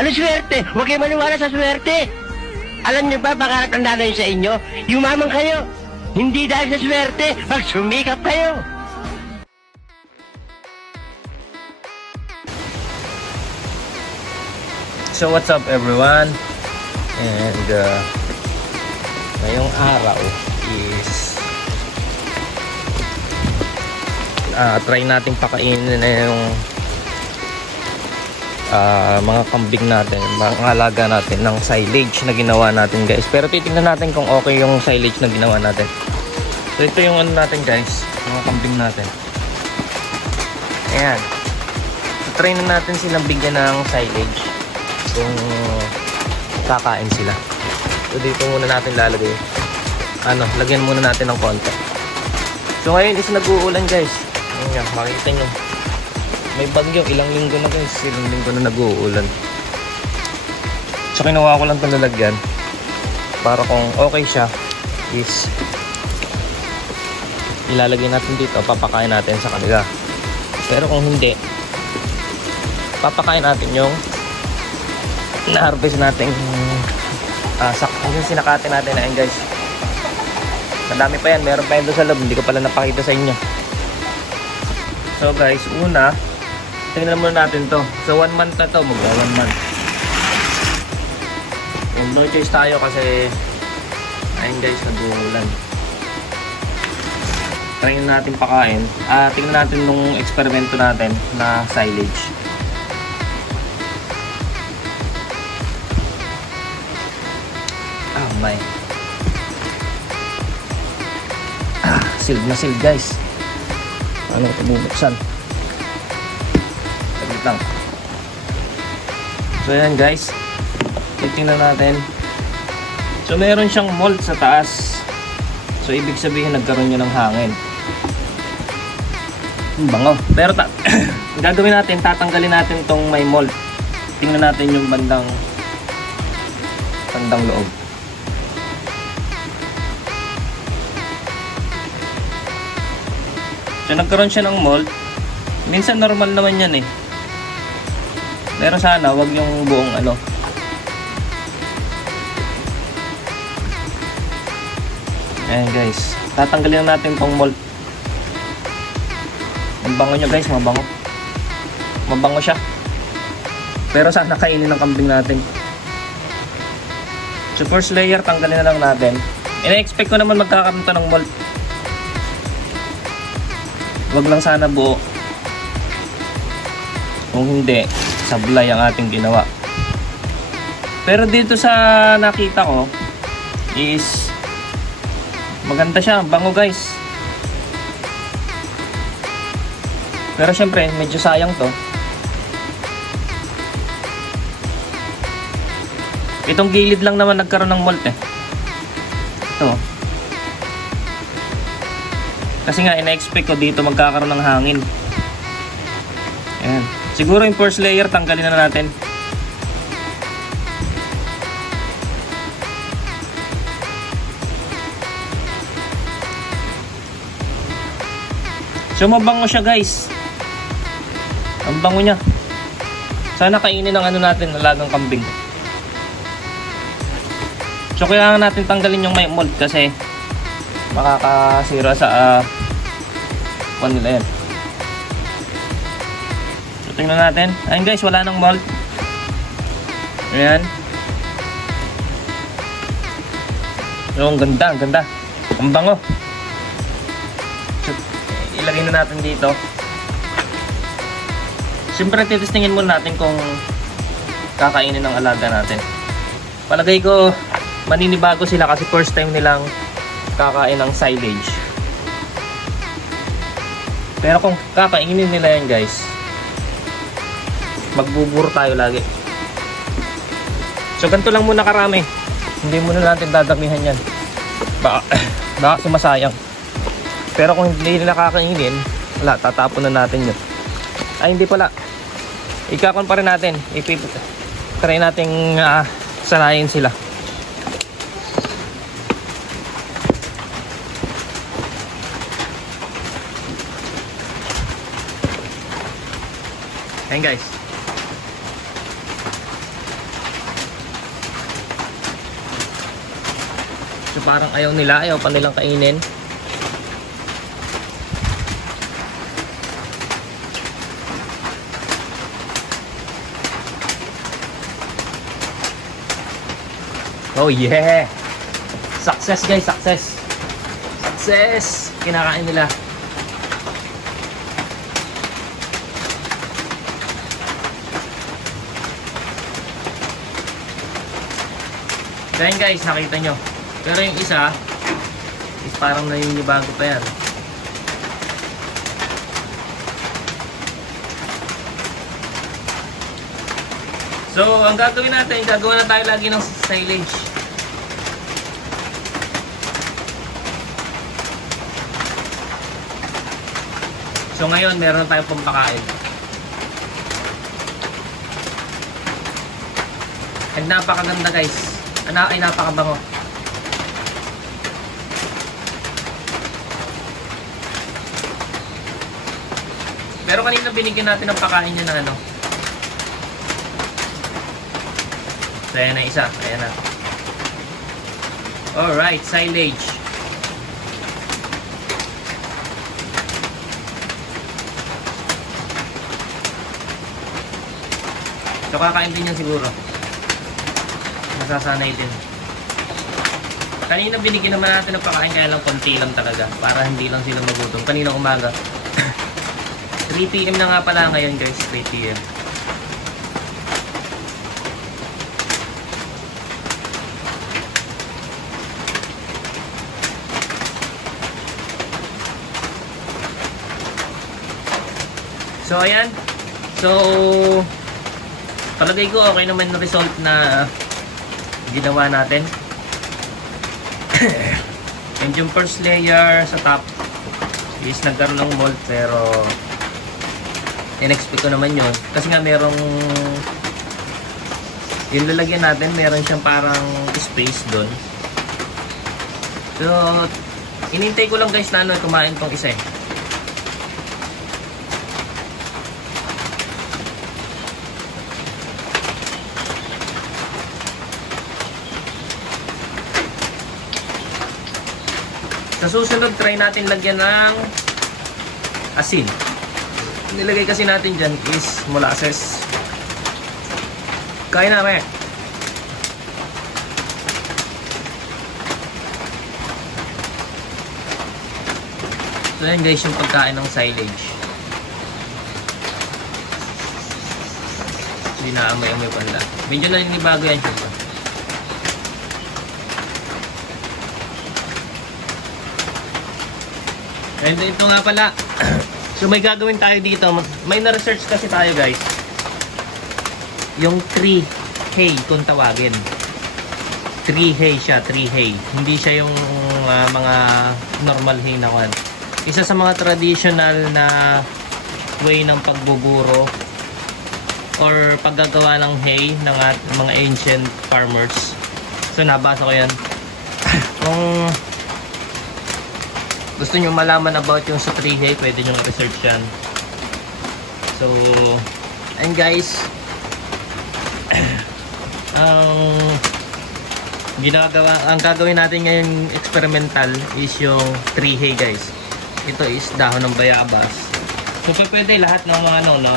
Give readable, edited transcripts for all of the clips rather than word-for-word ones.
Ano swerte? Huwag kayo maniwala sa swerte. Alam niyo ba, pangarap ng nanay sa inyo? Yumaman kayo. Hindi dahil sa swerte, pag sumikap kayo. So what's up everyone? And ngayong araw is try nating pakainin na yung mga kambing natin, mga alaga natin ng silage na ginawa natin guys. Pero titingnan natin kung okay yung silage na ginawa natin. So ito yung ano natin guys, mga kambing natin. Ayan. So try na natin silang bigyan ng silage kung kakain sila. So dito muna natin lalagay, lagyan muna natin ng konti. So ngayon is nag-uulan guys. Ayan nga, makikita nyo may bagyo, ilang linggo na guys, ilang linggo na nag-uulan. So kinuha ko lang itong lalagyan para kung okay siya is ilalagay natin dito, papakain natin sa kanila. Pero kung hindi, papakain natin yung na-harvest natin yung sinakate natin na yan guys. Madami pa yan, meron pa yan doon sa loob, hindi ko pala napakita sa inyo. So guys, una tingnan muna natin to. So 1 month na to, magwa 1 month. No choice tayo kasi ayun guys, nag-uulan. Try natin pakain. Tingnan natin nung eksperimento natin na silage. May sealed na sealed guys. Ano ito bubuksan? Saglit lang. So yan guys, titingnan natin. So meron siyang mold sa taas. So ibig sabihin nagkaroon niya ng hangin. Bango. Pero gagawin natin, tatanggalin natin tong may mold. Tingnan natin yung bandang loob. So nagkaroon siya ng mold. Minsan normal naman yan eh. Pero sana wag yung buong Ayan guys, tatanggalin natin tong mold. Ang bango nyo guys, mabango. Mabango siya. Pero sana kainin ng kambing natin. So first layer, tanggalin na lang natin. Ina-expect ko naman magkakaroon to ng mold. Wag lang sana buo. Kung hindi, sablay ang ating ginawa. Pero dito sa nakita ko is maganda siya, bango guys. Pero syempre medyo sayang to. Itong gilid lang naman nagkaroon ng mold eh. Ito. Kasi nga ina-expect ko dito magkakaroon ng hangin. Ayan. Siguro yung first layer tanggalin na natin. So mabango siya guys. Ang bango niya. Sana kainin ng natin, alagang kambing. So kailangan natin tanggalin yung may mold kasi makakasira sa nila yan. So tingnan natin. Ayun guys, wala nang mold. Ayan. So ang ganda, ang ganda. Ang bango. So, ilagay na natin dito. Siyempre titistingin muna natin kung kakainin ng alaga natin. Palagay ko maninibago sila kasi first time nilang kakain ng silage. Pero kung kakainin nila yan guys, magbuburo tayo lagi. So ganito lang muna karami. Hindi muna natin dadamihan yan. Baka sumasayang. Pero kung hindi nila kakainin, wala, tatapon na natin yun. Ay hindi pala. Ikakon pa rin natin. Try nating sanayin sila. Ayan guys. So parang ayaw nila, ayaw pa nilang kainin. Oh yeah! Success guys, success! Success! Kinakain nila. So yun guys, nakita nyo. Pero yung isa is parang naninibago pa yan. So ang gagawin natin, gagawa na tayo lagi ng silage. So ngayon, meron tayong pampakain. And napakaganda guys. Ay napakabango. Pero kanina binigyan natin ng pakain niya ng ano. So ayan na isa. Ayan na. Alright, silage. So kakain din yan siguro. Masasanay din. Kanina binigyan naman natin ng pakain, kaya lang konti lang talaga. Para hindi lang sila magutom. Kanina umaga. 3 PM na nga pala ngayon guys. 3 PM. So ayan. So palagay ko okay naman na result na ginawa natin. And yung first layer sa top is nagkaroon ng mold, pero in-expect ko naman yun. Kasi nga merong yung lalagyan natin, meron siyang parang space doon. So inintay ko lang guys na ano, kumain tong isa eh. Sa susunod, try natin lagyan ng asin. Nilagay kasi natin dyan is molasses. Kain namin. So yan guys, yung pagkain ng silage. Hindi na amoy-amoy pala. Medyo naninibago yan siya. And ito nga pala. So may gagawin tayo dito. May na-research kasi tayo guys. Yung tree hay kung tawagin. Tree hay siya, tree hay. Hindi siya yung mga normal hay na kan. Isa sa mga traditional na way ng pagbuburo or paggagawa ng hay ng mga ancient farmers. So nabasa ko yan. Kung gusto nyo malaman about yung sa tree hay, pwede nyo research yan. So, and guys, ang gagawin natin ngayon experimental is yung tree hay guys. Ito is dahon ng bayabas. So, pwede lahat ng mga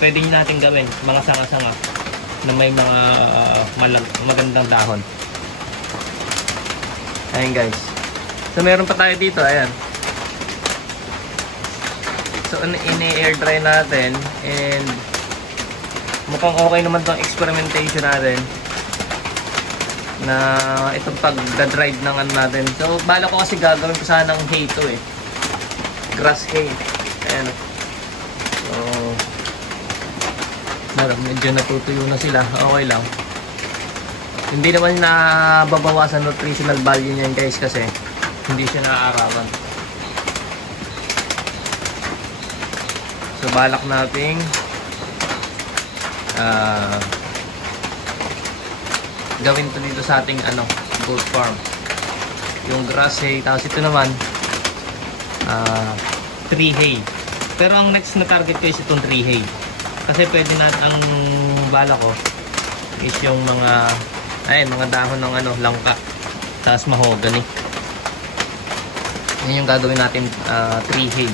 pwede nyo natin gawin, mga sanga-sanga na may mga magandang dahon. Ayan guys. So meron pa tayo dito, ayan. So ini-air dry natin and mukhang okay naman tong experimentation natin na itong pag-dried ng ano natin. So bala ko kasi gagawin ko sanang hay to eh. Grass hay. Ayan. So medyo natutuyo na sila. Okay lang. Hindi naman na babawasan nutritional value niyan guys kasi hindi siya naaarawan. So balak nating gawin to dito sa ating goat farm. Yung grass hay, tapos ito naman tree hay. Pero ang next na target ko is itong tree hay. Kasi pwede na ang bala ko is yung mga dahon ng langka. Tapos mahogany. Yan yung gagawin natin, 3 hay.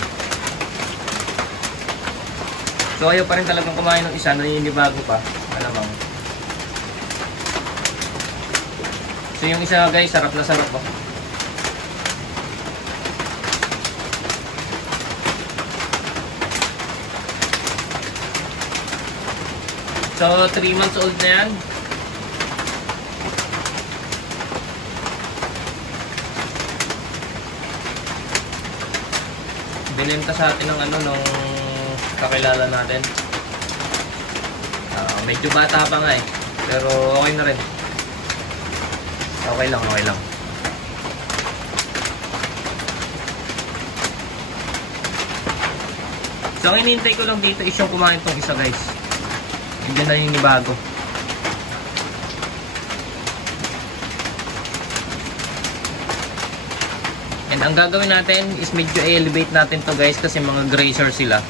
So ayaw pa rin talagang kumain ng isa, naninibago pa. Malamang. So yung isa guys, sarap na sarap pa. So 3 months old na yan. Binenta sa atin ng nung kakilala natin. Medyo bata pa nga eh. Pero okay na rin. Okay lang, okay lang. So ang inintay ko lang dito is yung kumain tong isa guys. Hindi na yung bago. And ang gagawin natin is medyo elevate natin to guys kasi mga grazer sila.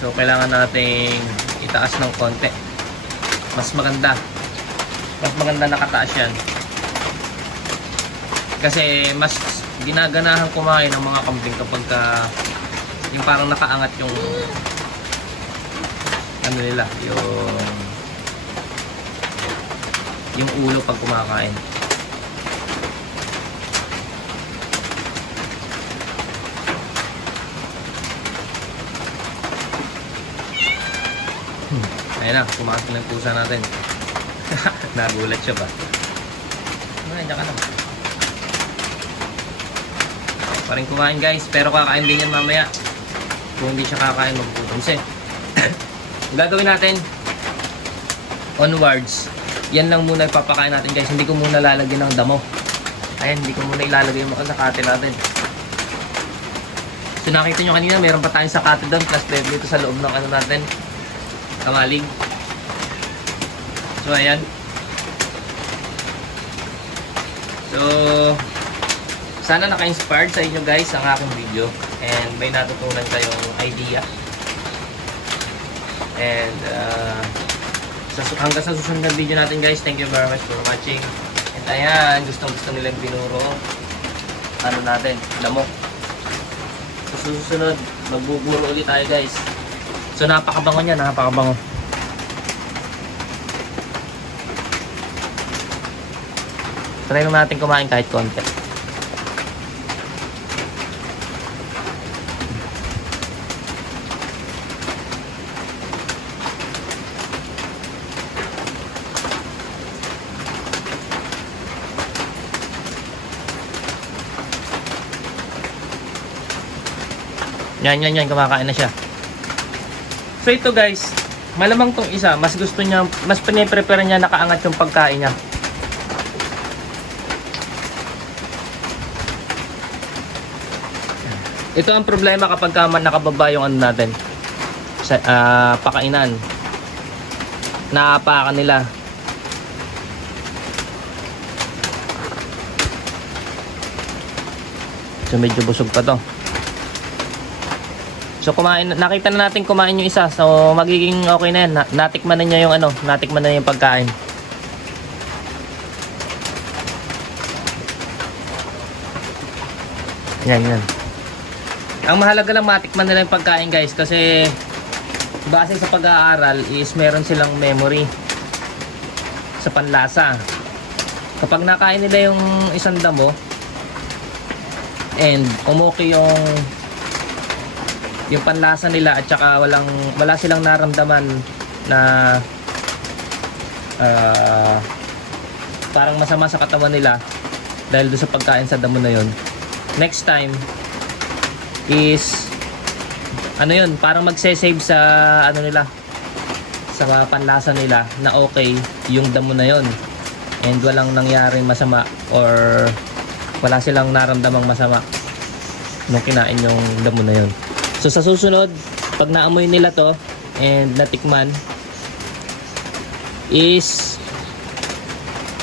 So kailangan nating itaas ng konti. Mas maganda. Mas maganda nakataas yan. Kasi mas ginaganahan kumain ng mga kambing kapag yung parang nakaangat yung ano nila, yung ulo pag kumakain. Ayan na, pumasok na yung pusa natin. Nagulat siya ba? Diyan ka na. Paring kumain guys, pero kakain din yan mamaya. Kung hindi siya kakain, magpupunse. Ang gagawin natin, onwards, yan lang muna ipapakain natin guys. Hindi ko muna lalagyan ng damo. Ayan, hindi ko muna ilalagay yung mga sakate natin. So nakita nyo kanina, meron pa tayong sakate doon, plus dito sa loob ng ano natin, kamalig. So ayan. So sana naka-inspired sa inyo guys ang aking video and may natutunan kayong idea. And hanggang sa susunod na video natin guys, thank you very much for watching. And ayan, gusto nilang binuro ano natin, lamok. So susunod, magbuburo ulit tayo guys. So napakabango niya, napakabango. Try lang natin kumain kahit konti. Yan, kumakain na siya. So ito guys, malamang tong isa, mas gusto niya, mas piniprepare niya nakaangat yung pagkain niya. Ito ang problema kapag nakababa yung ano natin sa pakainan. Naapakan nila. So medyo busog pa to. So nakita na natin kumain yung isa. So magiging okay na yan. Natikman na niya yung natikman na yung pagkain. Yan. Ang mahalaga lang matikman nila yung pagkain guys kasi base sa pag-aaral is meron silang memory sa panlasa. Kapag nakain nila yung isang damo and umokay yung panlasa nila at saka wala silang naramdaman na parang masama sa katawan nila dahil doon sa pagkain sa damo na yon. Next time is parang magse-save sa nila sa panlasa nila na okay yung damo na yon and walang nangyaring masama or wala silang naramdamang masama nung kinain yung damo na yon. So sa susunod, pag naamoy nila to and natikman is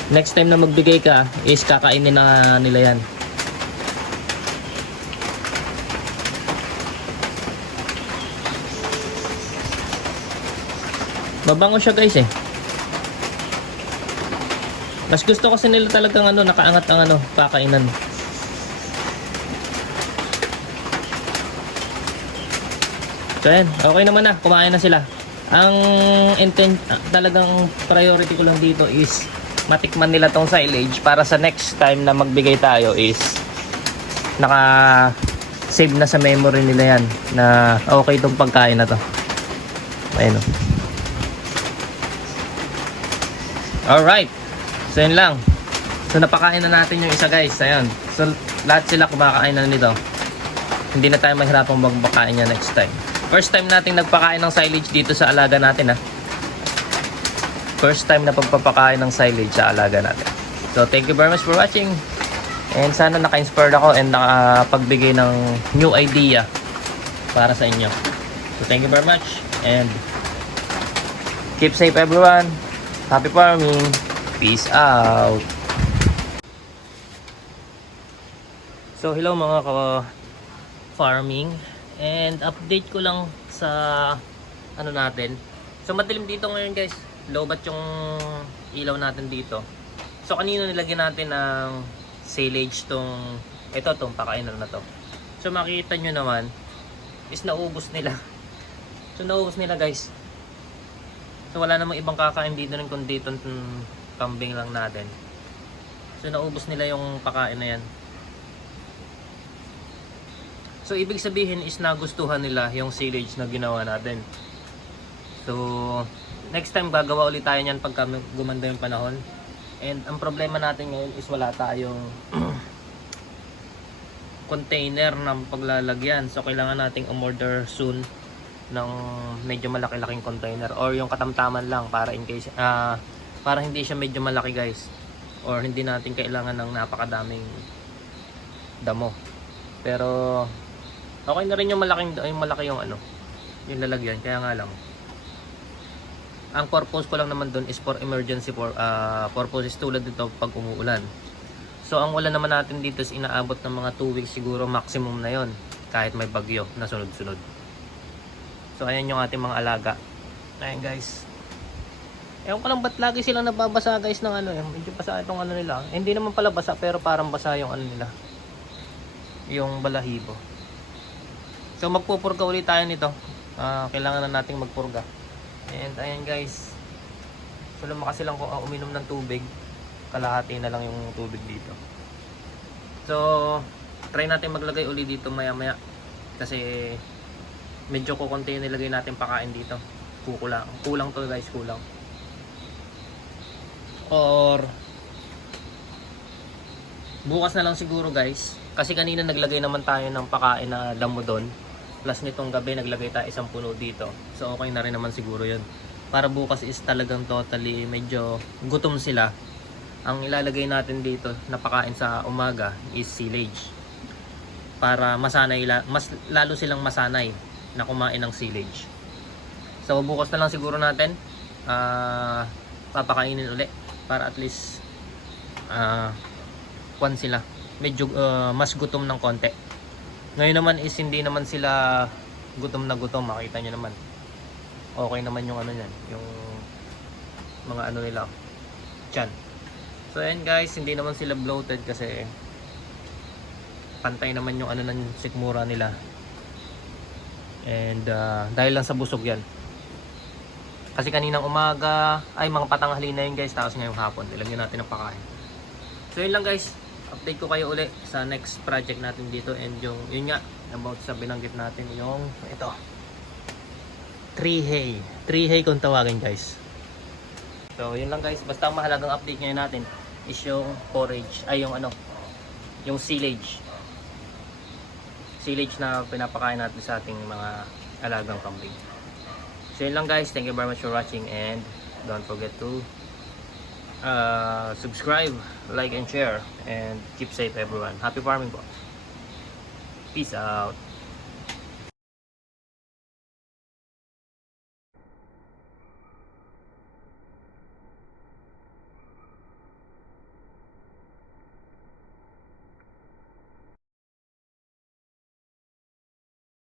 next time na magbigay ka is kakainin na nila yan. Mabango siya guys eh. Mas gusto kasi nila talagang nakaangat ang kakainan. So yan, okay naman na, kumain na sila. Ang talagang priority ko lang dito is matikman nila tong silage para sa next time na magbigay tayo is naka-save na sa memory nila yan na okay itong pagkain na to. Ayun o. Alright. So yun lang. So napakain na natin yung isa guys. Ayun. So lahat sila kumakain na nito. Hindi na tayo mahirapang magpakain niya next time. First time nating nagpakain ng silage dito sa alaga natin ha. First time na pagpapakain ng silage sa alaga natin. So thank you very much for watching. And sana naka-inspired ako and nakapagbigay ng new idea para sa inyo. So thank you very much and keep safe everyone. Happy farming. Peace out. So hello mga farming and update ko lang sa natin. So madilim dito ngayon guys. Lobat yung ilaw natin dito. So kanina nilagyan natin ng silage tong pakainan na to. So makita nyo naman is naubos nila. So naubos nila guys. So wala namang ibang kakain dito rin kundi itong kambing lang natin. So naubos nila yung pakain na yan. So ibig sabihin is nagustuhan nila yung silage na ginawa natin. So next time gagawa ulit tayo niyan pagka gumanda yung panahon. And ang problema natin ngayon is wala tayong container ng paglalagyan. So kailangan nating umorder soon ng medyo malaki-laking container or yung katamtaman lang para in case para hindi siya medyo malaki guys. Or hindi natin kailangan ng napakadaming damo. Pero okay na rin yung malaki yung yung lalagyan, kaya nga lang ang purpose ko lang naman doon is for emergency purposes tulad dito pag umuulan. So ang ulan naman natin dito is inaabot ng mga 2 weeks siguro maximum na yon kahit may bagyo na sunod-sunod. So ayan yung ating mga alaga. Ayan guys. Ewan ko lang ba't lagi silang nababasa guys ng medyo basa itong nila. Hindi naman pala basa pero parang basa yung nila. Yung balahibo. So magpupurga ulit tayo nito. Kailangan na nating magpurga. And ayan guys. So lumakas silang uminom ng tubig. Kalahati na lang yung tubig dito. So try natin maglagay ulit dito maya maya. Kasi medyo kukunti yung nilagay natin pakain dito. Kulang to guys, kulang. Or bukas na lang siguro guys. Kasi kanina naglagay naman tayo ng pakain na damo doon. Plus nitong gabi naglagay tayo isang puno dito. So okay na rin naman siguro yun. Para bukas is talagang totally medyo gutom sila. Ang ilalagay natin dito na pakain sa umaga is silage. Para masanay, mas lalo silang masanay na kumain ng silage. So bukas na lang siguro natin papakainin ulit. Para at least sila. Medyo mas gutom ng konti. Ngayon naman is hindi naman sila gutom na gutom, makita nyo naman. Okay naman yung yan, yung mga nila, tiyan. So ayan guys, hindi naman sila bloated kasi pantay naman yung ng sikmura nila. And dahil lang sa busog yan. Kasi kaninang umaga, ay mga patanghali na yun guys, tapos ngayong hapon, ilagyan natin ng pakain. So yun lang guys. Update ko kayo ulit sa next project natin dito and yun nga about sa binanggit natin yung ito tree hay kung tawagin guys. So yun lang guys, basta ang mahalagang update ngayon natin is yung forage ay yung silage na pinapakain natin sa ating mga alagang kambing. So yun lang guys, thank you very much for watching and don't forget to subscribe, like and share, and keep safe everyone. Happy farming po. Peace out.